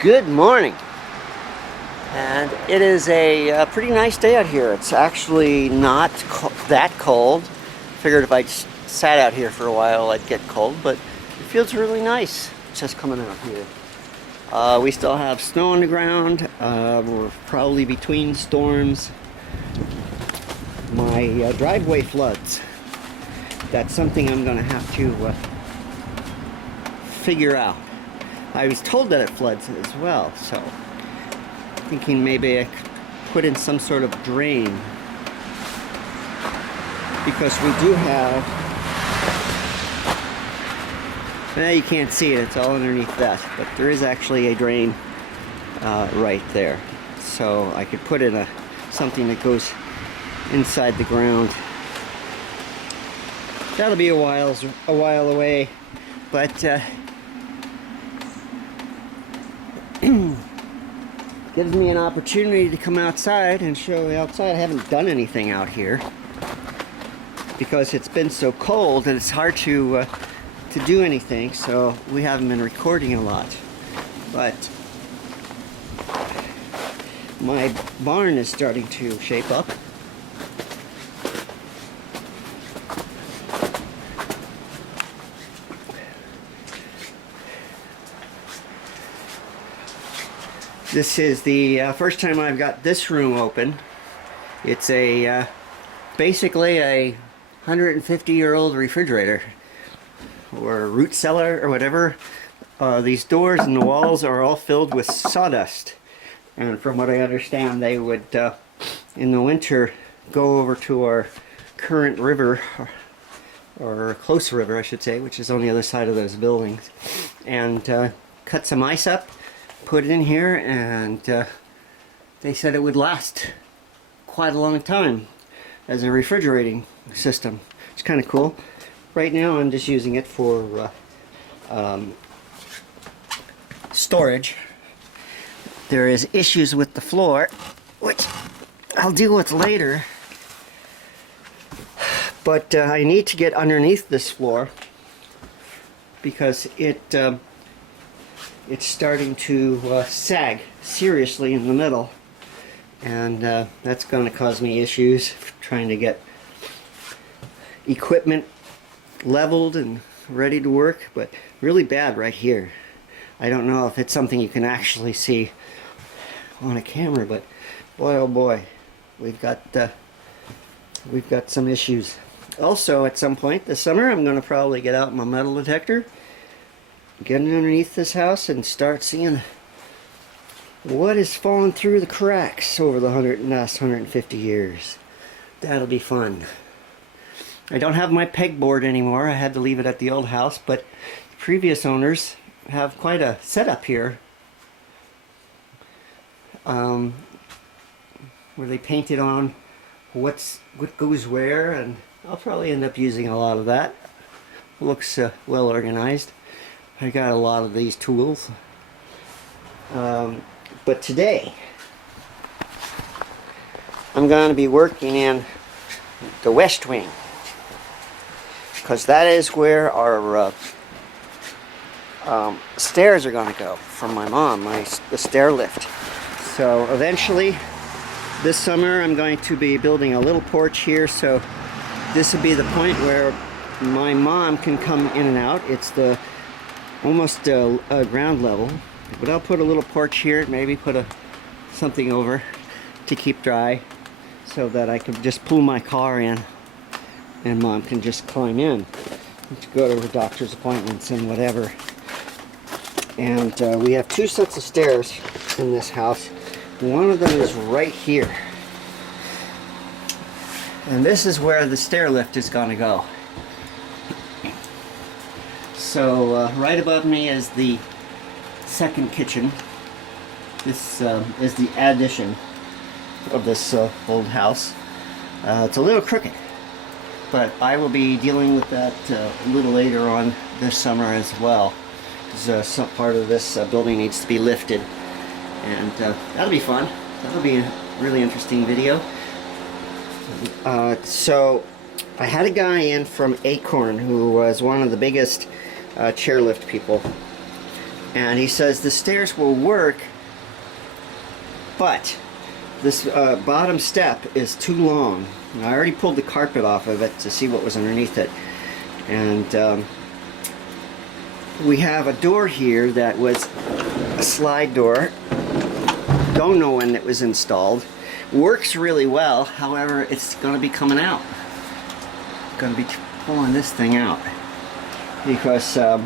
Good morning, and it is a pretty nice day out here. It's actually not that cold. Figured if I just sat out here for a while I'd get cold, but it feels really nice just coming out here. We still have snow on the ground. We're probably between storms. My driveway floods. That's something I'm going to have to figure out. I was told that it floods as well, so thinking maybe I could put in some sort of drain, because we do have, well, you can't see it, it's all underneath that, but there is actually a drain right there, so I could put in something that goes inside the ground. That'll be a while away, but gives me an opportunity to come outside and show you outside. I haven't done anything out here because it's been so cold that it's hard to do anything, so we haven't been recording a lot. But my barn is starting to shape up. This is the first time I've got this room open. It's a basically a 150-year-old refrigerator or root cellar or whatever. These doors and the walls are all filled with sawdust, and from what I understand, they would in the winter go over to our current river, or close river I should say, which is on the other side of those buildings, and cut some ice up, put it in here, and they said it would last quite a long time as a refrigerating system. It's kind of cool. Right now I'm just using it for storage. There is issues with the floor, which I'll deal with later, but I need to get underneath this floor because it's starting to sag seriously in the middle, and that's going to cause me issues trying to get equipment leveled and ready to work, but really bad right here. I don't know if it's something you can actually see on a camera, but boy oh boy, we've got some issues. Also, at some point this summer I'm going to probably get out my metal detector, get underneath this house, and start seeing what is falling through the cracks over the last 150 years. That'll be fun. I don't have my pegboard anymore. I had to leave it at the old house, but previous owners have quite a setup here, where they painted on what goes where, and I'll probably end up using a lot of that. It looks well organized. I got a lot of these tools, but today I'm going to be working in the west wing, because that is where our stairs are going to go from my mom, the stair lift. So eventually this summer I'm going to be building a little porch here, so this will be the point where my mom can come in and out. It's the almost ground level, but I'll put a little porch here, maybe put something over to keep dry, so that I can just pull my car in and Mom can just climb in to go to her doctor's appointments and whatever. And we have two sets of stairs in this house. One of them is right here, and this is where the stair lift is going to go. So right above me is the second kitchen. This is the addition of this old house. It's a little crooked, but I will be dealing with that a little later on this summer as well, because some part of this building needs to be lifted, and that'll be fun. That'll be a really interesting video. So I had a guy in from Acorn who was one of the biggest chairlift people, And he says the stairs will work, but this bottom step is too long. And I already pulled the carpet off of it to see what was underneath it. And we have a door here that was a slide door. Don't know when it was installed. Works really well, however, it's going to be coming out. Going to be pulling this thing out because the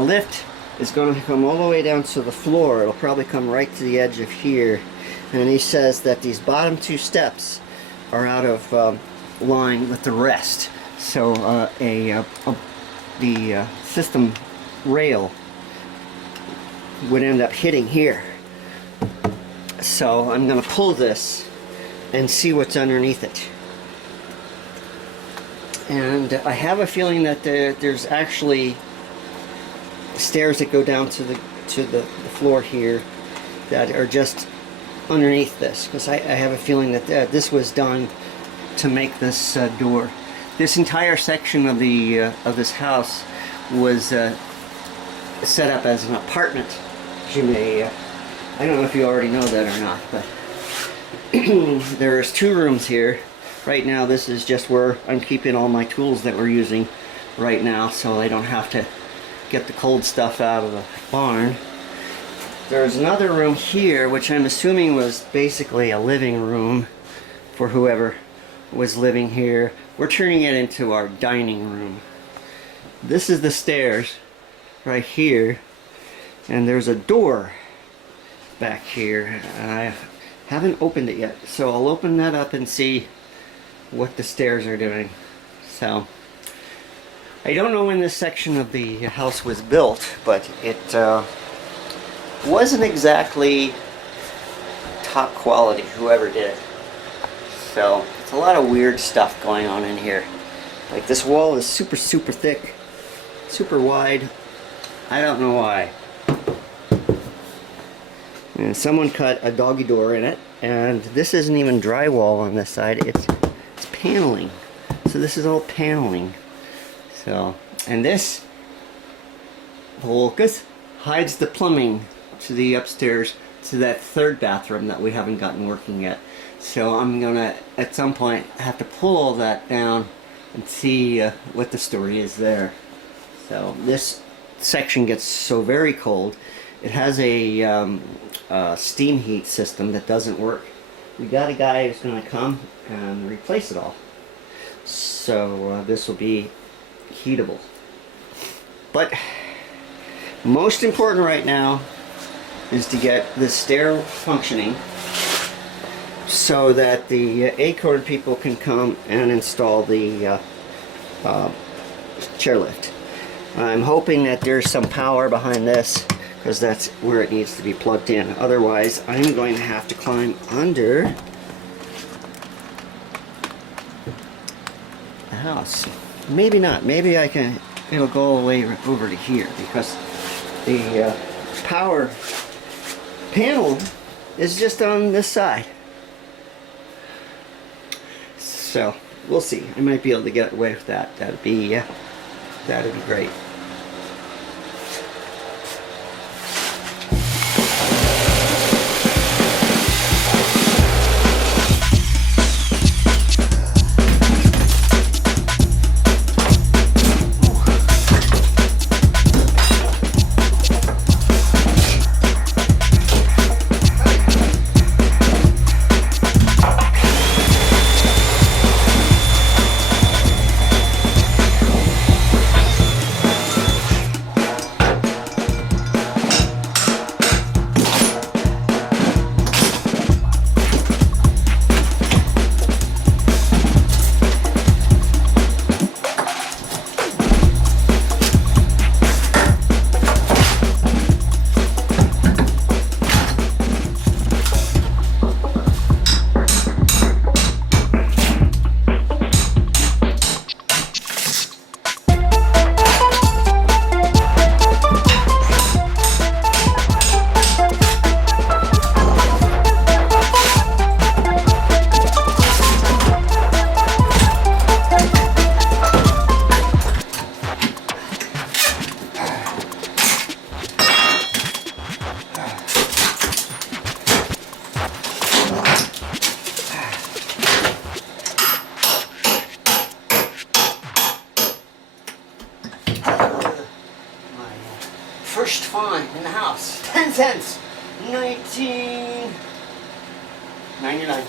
lift is going to come all the way down to the floor. It'll probably come right to the edge of here. And he says that these bottom two steps are out of line with the rest. So the system rail would end up hitting here. So I'm going to pull this and see what's underneath it. And I have a feeling that there's actually stairs that go down to the floor here that are just underneath this, because I have a feeling that this was done to make this door. This entire section of this house was set up as an apartment. You may, I don't know if you already know that or not, but there's 2 rooms here. Right now this is just where I'm keeping all my tools that we're using right now, so I don't have to get the cold stuff out of the barn. There's another room here, which I'm assuming was basically a living room for whoever was living here. We're turning it into our dining room. This is the stairs right here, and there's a door back here. I haven't opened it yet, so I'll open that up and see what the stairs are doing. So I don't know when this section of the house was built, but it wasn't exactly top quality, whoever did it. So it's a lot of weird stuff going on in here. Like this wall is super thick, super wide. I don't know why. And someone cut a doggy door in it, and this isn't even drywall on this side. It's paneling. So this is all paneling. So, and this Volcus hides the plumbing to the upstairs to that 3rd bathroom that we haven't gotten working yet. So I'm gonna at some point have to pull all that down and see what the story is there. So this section gets so very cold. It has a steam heat system that doesn't work. We got a guy who's gonna come and replace it all. So this will be heatable. But most important right now is to get this stair functioning so that the Acorn people can come and install the chairlift. I'm hoping that there's some power behind this, because that's where it needs to be plugged in. Otherwise, I'm going to have to climb under the house. Maybe not. Maybe I can. It'll go all the way over to here, because the power panel is just on this side. So we'll see. I might be able to get away with that. That'd be great. 10 cents. 19.99.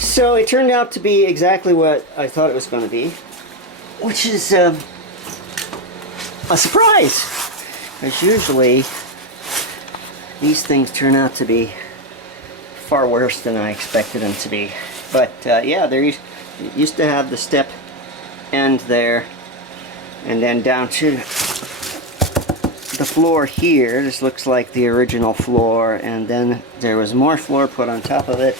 So it turned out to be exactly what I thought it was going to be, which is a surprise. Because usually these things turn out to be far worse than I expected them to be. But yeah, they used to have the step end there, and then down to the floor here. This looks like the original floor, and then there was more floor put on top of it,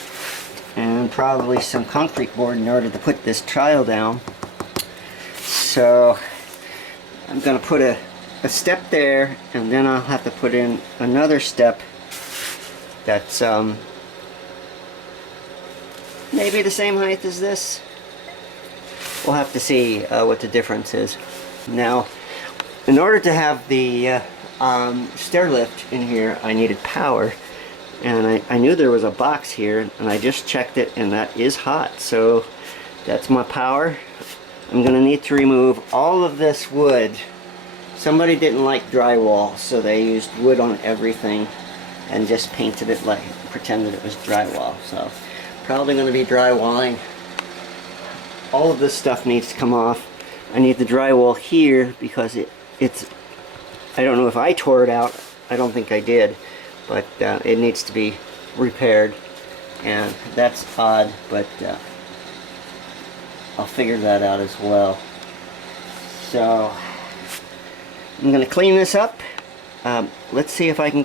and probably some concrete board in order to put this tile down. So I'm going to put a step there, and then I'll have to put in another step that's maybe the same height as this. We'll have to see what the difference is. Now, in order to have the stair lift in here, I needed power. And I knew there was a box here, and I just checked it, and that is hot. So that's my power. I'm going to need to remove all of this wood. Somebody didn't like drywall, so they used wood on everything and just painted it like, pretended it was drywall. So probably going to be drywalling. All of this stuff needs to come off. I need the drywall here because it's, I don't know if I tore it out. I don't think I did. But it needs to be repaired, and that's odd, but I'll figure that out as well. So I'm going to clean this up. Let's see if I can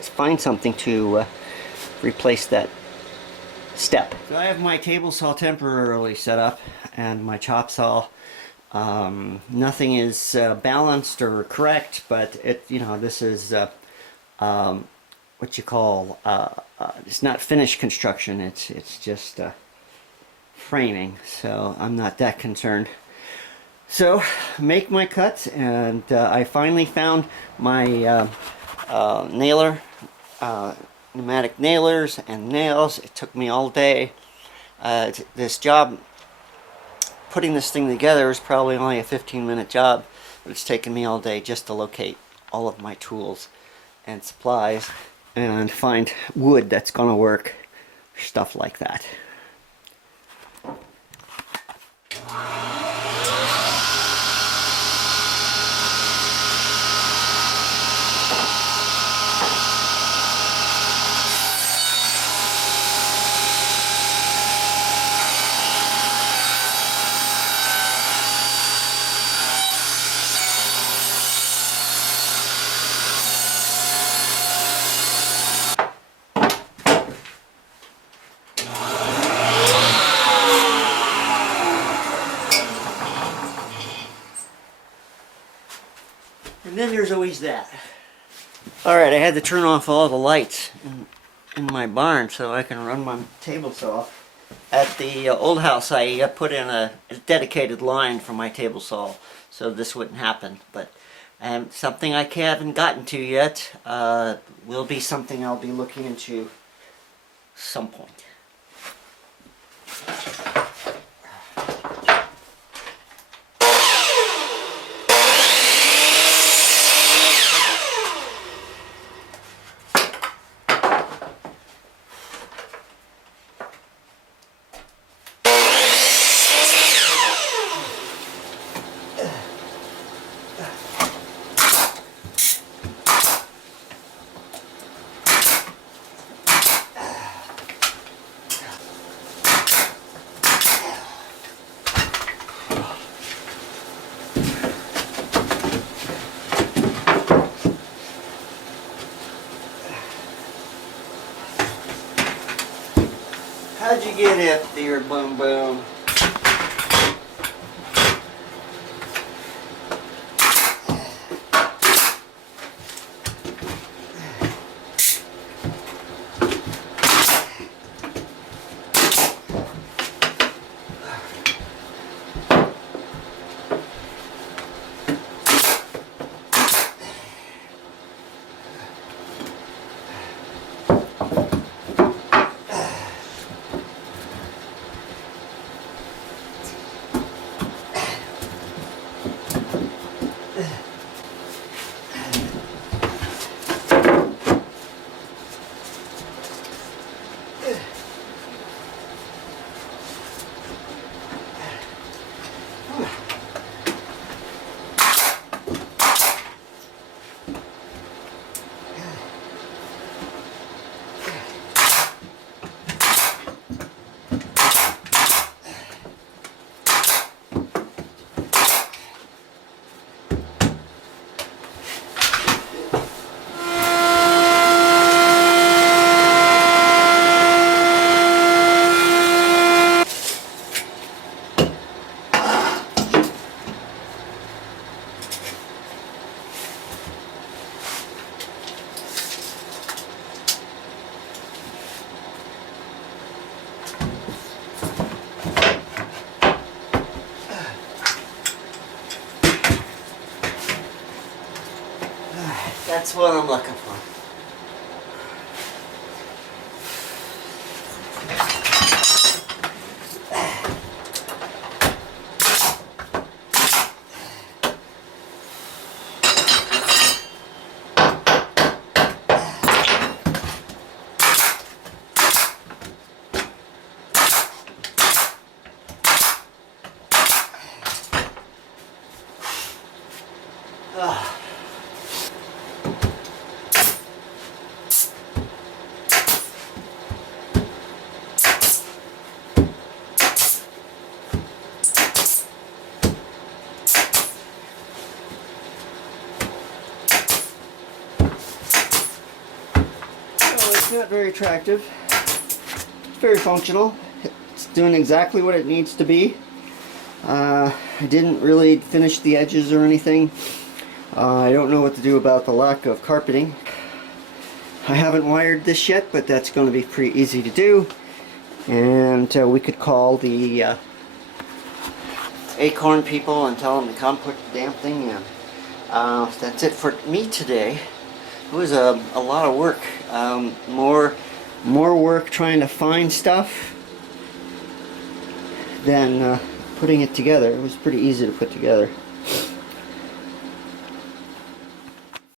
find something to replace that step. So I have my table saw temporarily set up, and my chop saw. Nothing is balanced or correct, but this is what you call it's not finished construction, it's just framing, so I'm not that concerned. So make my cuts, and I finally found my nailer, pneumatic nailers and nails. It took me all day. This job, putting this thing together, was probably only a 15-minute job, but it's taken me all day just to locate all of my tools and supplies and find wood that's gonna work, stuff like that. And then there's always that. Alright, I had to turn off all the lights in my barn so I can run my table saw. At the old house, I put in a dedicated line for my table saw so this wouldn't happen. But And something I haven't gotten to yet will be something I'll be looking into some point. How'd you get it there, Boom Boom? That's what I'm looking for. It's not very attractive. It's very functional. It's doing exactly what it needs to be. I didn't really finish the edges or anything. I don't know what to do about the lack of carpeting. I haven't wired this yet, but that's going to be pretty easy to do. And we could call the Acorn people and tell them to come put the damn thing in. That's it for me today. It was a lot of work. More work trying to find stuff than putting it together. It was pretty easy to put together.